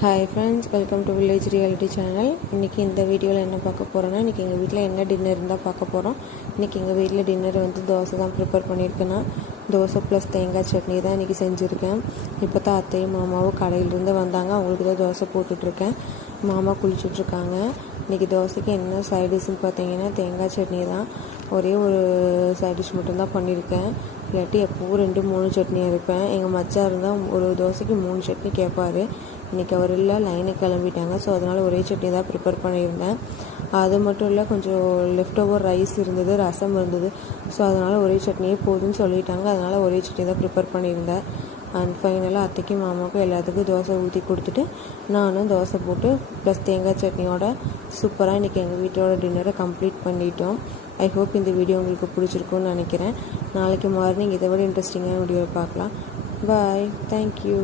Hi friends, welcome to village reality channel. இன்றைக்கி இந்த வீடியோவில் என்ன பார்க்க போகிறோன்னா, இன்றைக்கி எங்கள் வீட்டில் என்ன டின்னர் இருந்தால் பார்க்க போகிறோம். இன்றைக்கி எங்கள் வீட்டில் டின்னர் தோசை தான் ப்ரிப்பேர் பண்ணியிருக்கேன்னா, தோசை ப்ளஸ் தேங்காய் சட்னி தான் இன்றைக்கி செஞ்சுருக்கேன். இப்போ தான் அத்தையும் மாமாவும் கடையிலேருந்து வந்தாங்க, அவங்களுக்கு தான் தோசை போட்டுட்ருக்கேன். மாமா குளிச்சுட்ருக்காங்க. இன்றைக்கி தோசைக்கு என்ன சைட் டிஷ்ஷுன்னு பார்த்தீங்கன்னா தேங்காய் சட்னி தான். ஒரே ஒரு சைட் டிஷ் மட்டும்தான் பண்ணியிருக்கேன். இல்லாட்டி எப்போவும் 2-3 சட்னி இருப்பேன். எங்கள் மச்சான் இருந்தால் ஒரு தோசைக்கு 3 சட்னி கேட்பார். இன்றைக்கி அவர் இல்லை, லைனுக்கு கிளம்பிட்டாங்க. ஸோ அதனால் ஒரே சட்னி தான் ப்ரிப்பேர் பண்ணியிருந்தேன். அது மட்டும் இல்லை, கொஞ்சம் லெஃப்ட் ஓவர் ரைஸ் இருந்தது, ரசம் இருந்தது. ஸோ அதனால் ஒரே சட்னியே போதுன்னு சொல்லிட்டாங்க. அதனால் ஒரே சட்னி தான் ப்ரிப்பேர் பண்ணியிருந்தேன். அண்ட் ஃபைனலாக அத்தைக்கும் மாமாவுக்கும் எல்லாத்துக்கும் தோசை ஊற்றி கொடுத்துட்டு நானும் தோசை போட்டு ப்ளஸ் தேங்காய் சட்னியோட சூப்பராக இன்றைக்கி எங்கள் வீட்டோட டின்னரை கம்ப்ளீட் பண்ணிட்டோம். ஐ ஹோப் இந்த வீடியோ உங்களுக்கு பிடிச்சிருக்குன்னு நினைக்கிறேன். நாளைக்கு மார்னிங் இதை விட இன்ட்ரெஸ்டிங்கான வீடியோவை பார்க்கலாம். பாய், தேங்க்யூ.